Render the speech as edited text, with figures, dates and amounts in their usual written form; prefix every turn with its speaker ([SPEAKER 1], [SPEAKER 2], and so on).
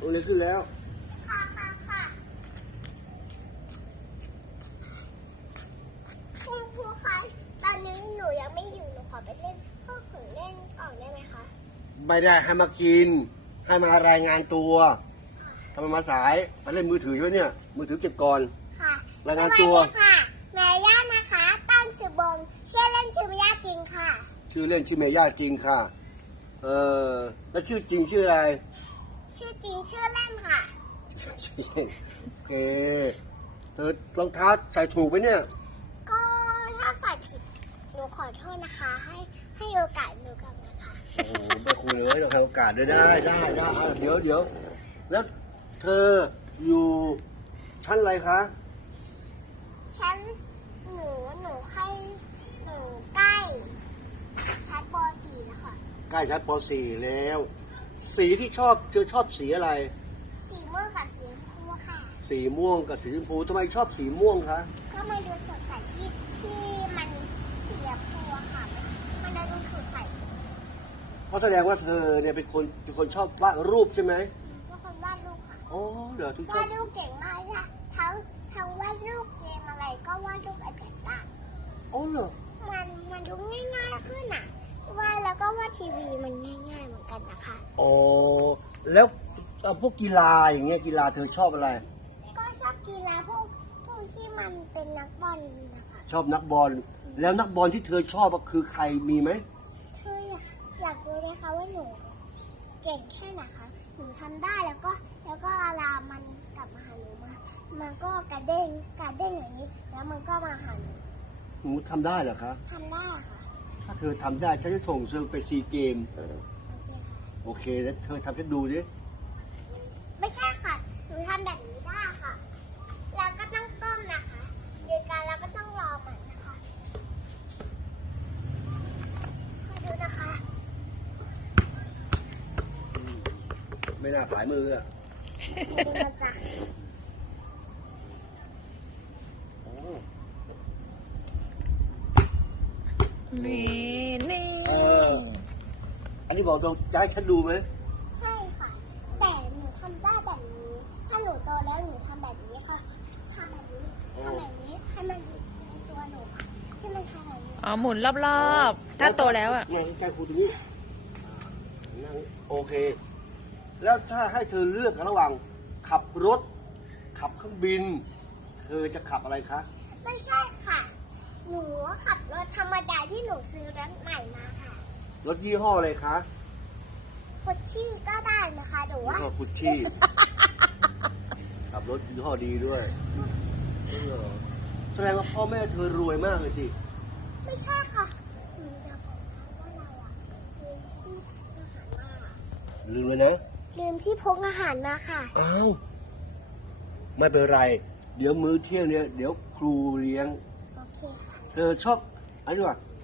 [SPEAKER 1] รงเรียนขึ้นแล้ว
[SPEAKER 2] ค่ะคุณครูคะตอนนี้หนูยังไม่อยู่หนูขอไปเล่นห้องของเล่นก่อนได้ไหมคะ
[SPEAKER 1] ไม่ได้ให้มากินให้มารายงานตัวทำไมมาสายไปเล่นมือถืออยู่เนี่ยมือถือเก็บก่อน
[SPEAKER 2] ค่ะ
[SPEAKER 1] รายงานตัว
[SPEAKER 2] สวัสดีค่ะแม่ย่านะคะตั้งสืบงชื่อเล่นชื่อแม่ย่าจริงค่ะ
[SPEAKER 1] ชื่อเล่นชื่อเมย่าจริงค่ะแล้วชื่อจริงชื่ออะไร
[SPEAKER 2] ชื่อจริงชื่อเล่นค่ะ
[SPEAKER 1] ชื่อเล่นโอเคเธอรองเท้าใส่ถูกไหมเนี่ย
[SPEAKER 2] ก็ถ้าใส่ผิดหนูขอโทษนะคะให้โอกาสหนูกับนะคะ
[SPEAKER 1] โอ้โหไปคุยเลยต้องให้โอกาสด้วยได้เดี๋ยวแล้วเธออยู่ชั้นอะไรคะ
[SPEAKER 2] ชั้นหนูใกล้ชั้นป .4 แล้วค่ะ
[SPEAKER 1] ใกล้ชั้นป .4 แล้วสีที่ชอบเธอชอบสีอะไร
[SPEAKER 2] สีม่วงกับสีชมพูค่ะ
[SPEAKER 1] สีม่วงกับสีชมพูทำไมชอบสีม่วงคะ
[SPEAKER 2] ก็มันดูสดใสที่มันสีชมพูค่ะมันดูสดใส
[SPEAKER 1] เพราะแสดงว่าเธอเนี่ยเป็นคนชอบวาดรูปใช่ไหม
[SPEAKER 2] เป็นคนวาดรูปค่ะ
[SPEAKER 1] อ๋อเดี๋ยวทุกชอบ
[SPEAKER 2] วาดรูปเก่งมากค่ะทั้งวาดรูปเกมอะไรก็วาดรูปiPadได้
[SPEAKER 1] อ๋อเหรอ
[SPEAKER 2] มันดูง่ายๆขึ้นอ่ะวาดแล้วก็วาดทีวีมันง่ายๆเหมือนกันนะคะ
[SPEAKER 1] อ๋อแล้วพวกกีฬาอย่างเงี้ยกีฬาเธอชอบอะไร
[SPEAKER 2] ก็ชอบกีฬาพวกที่มันเป็นนักบอลนะคะ
[SPEAKER 1] ชอบนักบอลแล้วนักบอลที่เธอชอบก็คือใครมีไหม
[SPEAKER 2] เธออยากรู้เลยคะว่าหนูเก่งแค่ไหนคะหนูทำได้แล้วก็เวลามันกลับมาหาหนูมันก็กระเด้งอย่างนี้แล้วมันก็มาหาหนู
[SPEAKER 1] ทำได้เหรอคะ
[SPEAKER 2] ทำได้ค่ะ
[SPEAKER 1] ถ้าเธอทำได้ฉันจะส่งเธอไปซีเกมโอเคแล้วเธอทำให้ดูดิ
[SPEAKER 2] ไม่ใช่ค่ะหนูทำแบบนี้ได้ค่ะแล้วก็ต้องต้มนะคะเดี๋ยวกันแล้วก็ต้องรอมันนะคะคอยดูนะคะ
[SPEAKER 1] ไม่น่าผายมืออ่ะ
[SPEAKER 2] ดูนะจ๊ะ
[SPEAKER 3] นี่
[SPEAKER 1] อันนี้บอกตรงจะให้ฉันดูไหม
[SPEAKER 2] ใช่ค่ะแต่หนูทำได้แบบนี้ถ้าหนูโตแล้วหนูทำแบบนี้ค่ะทำแบบนี้ให้มันอยู่ในตัวหนูค่ะให้มันทำแบบนี้
[SPEAKER 3] อ๋อหมุนรอบๆถ้าโตแล้วอ่ะ
[SPEAKER 1] นั่งใกล้ครูตรงนี้นั่งโอเคแล้วถ้าให้เธอเลือกระหว่างขับรถขับเครื่องบินเธอจะขับอะไรคะ
[SPEAKER 2] ไม่ใช่ค่ะหนูขับรถธรรมดาที่หนูซื้อรถใหม่มาค่ะ
[SPEAKER 1] รถยี่ห้ออะไรคะ
[SPEAKER 2] กุชชี่ก็ได้นะคะหรือว่า
[SPEAKER 1] กุชชี่ขับรถยี่ห้อดีด้วยแสดงว่าพ่อแม่เธอรวยมากเลยสิ
[SPEAKER 2] ไม่ใช่ค่ะหนูจะบอกว่าเราอะลืมที่พกอาหารมา
[SPEAKER 1] ลืมเลยนะ
[SPEAKER 2] ลืมที่พกอาหารมาค่ะ
[SPEAKER 1] อ้าวไม่เป็นไรเดี๋ยวมื้อเที่ยงเนี่ยเดี๋ยวครูเลี้ยง
[SPEAKER 2] โอเคค่ะ
[SPEAKER 1] เธอชอบอันนี้ว่า